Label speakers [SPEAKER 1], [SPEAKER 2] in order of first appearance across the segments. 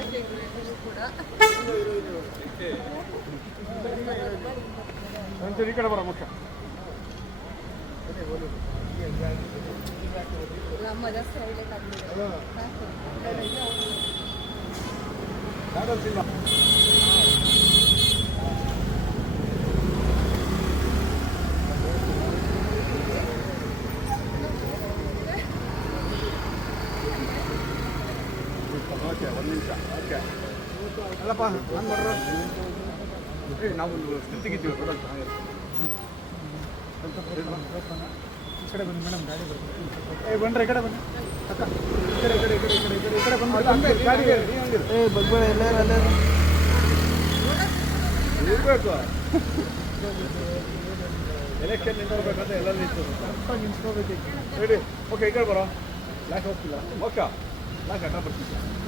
[SPEAKER 1] ಇವ್ರು ಕೂಡ.
[SPEAKER 2] ಒಂಚೂರು ಈ ಕಡೆ ಬರ ಮುಖ್ಯ
[SPEAKER 1] ನಮ್ಮ ಜಾಸ್ತಿ ಹೇಳ್ಬೇಕಾಗ್ತದೆ
[SPEAKER 2] ಓಕೆ ಒಂದು ನಿಮಿಷ. ಓಕೆ. ಅಲ್ಲಪ್ಪ ನಾನು ಬರ್ರ. ಏ ನಾವು ಸ್ಥಿತಿಗಿದ್ದೀವಿ ಬರಲ್ಲ ಈ ಕಡೆ ಬನ್ನಿ ಮೇಡಮ್ ಗಾಡಿ ಬರುತ್ತೆ ಏ ಬಂದ್ರೆ ಈ ಕಡೆ ಬನ್ನಿ. ಅಕ್ಕ ಈ ಕಡೆ ಈ ಕಡೆ ಈ ಕಡೆ ಈ ಕಡೆ ಈ ಕಡೆ ಈ ಕಡೆ ಬಂದು ಗಾಡಿ ಏ ಬಗ್ಬೇಡ ಇರಬೇಕು. ಎಲೆಕ್ಷನ್ ನಿಂತ್ಕೋಬೇಕಂದ್ರೆ ಎಲ್ಲ ಸ್ವಲ್ಪ ನಿಂತ್ಕೋಬೇಕು ರೆಡಿ ಓಕೆ ಈ ಕಡೆ ಬರೋ. ಲ್ಯಾಕ್ ಹೋಗ್ತಿಲ್ಲ ಓಕೆ ಲ್ಯಾಕ್ ಅಡ್ಡ ಬರ್ತಿಲ್ಲ ರೆಡಿ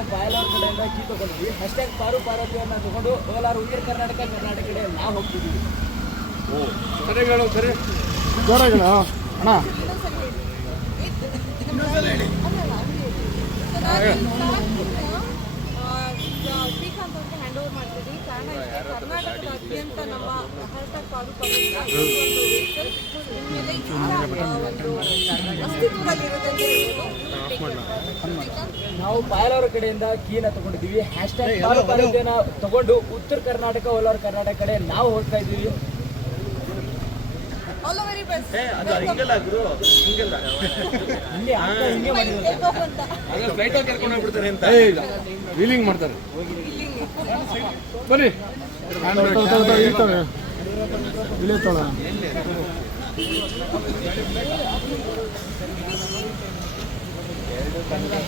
[SPEAKER 3] ನಾವು ಬಾಯಲೂರು ಕಡೆಯಿಂದ ಕೀ ತಗೊಂಡ್ವಿ ಹ್ಯಾಶ್ಟ್ಯಾಗ್ ಪಾರು ಪಾರ್ವತಿಯನ್ನ ತಗೊಂಡು ಕೋಲಾರ ಉತ್ತರ ಕರ್ನಾಟಕ ಕರ್ನಾಟಕ ಕಡೆ ನಾವು ಹೋಗ್ತಿದ್ದೀವಿ
[SPEAKER 2] ಓ ಸರಿ ಅಣ್ಣ
[SPEAKER 1] ಶ್ರೀಕಾಂತ್ ಅವ್ರಿಗೆ ಹ್ಯಾಂಡ್ ಓವರ್ ಮಾಡ್ತೀವಿ ಕಾರಣ ಇಷ್ಟೇ ಕರ್ನಾಟಕದಾದ್ಯಂತ ನಮ್ಮ ಒಂದು ಅಸ್ತಿತ್ವದಲ್ಲಿರೋದಂಗೆ ಶ್ರೀಕಾಂತ್
[SPEAKER 3] ನಾವು ಬಯಲವರ ಕಡೆಯಿಂದ ಕೀನ ತಗೊಂಡಿದ್ದೀವಿ. ಹ್ಯಾಶ್ಟ್ಯಾಗ್ ಟ್ಯಾಗ್ ತಗೊಂಡು ಉತ್ತರ ಕರ್ನಾಟಕ ಕೋಲಾರ ಕರ್ನಾಟಕ ಕಡೆ ನಾವು ಹೋಗ್ತಾ ಇದ್ದೀವಿ.
[SPEAKER 2] ವೀಲಿಂಗ್ ಮಾಡ್ತಾರೆ. ಬನ್ನಿ. ಇಲ್ಲೇ ತೊಳ 哎，都干啥？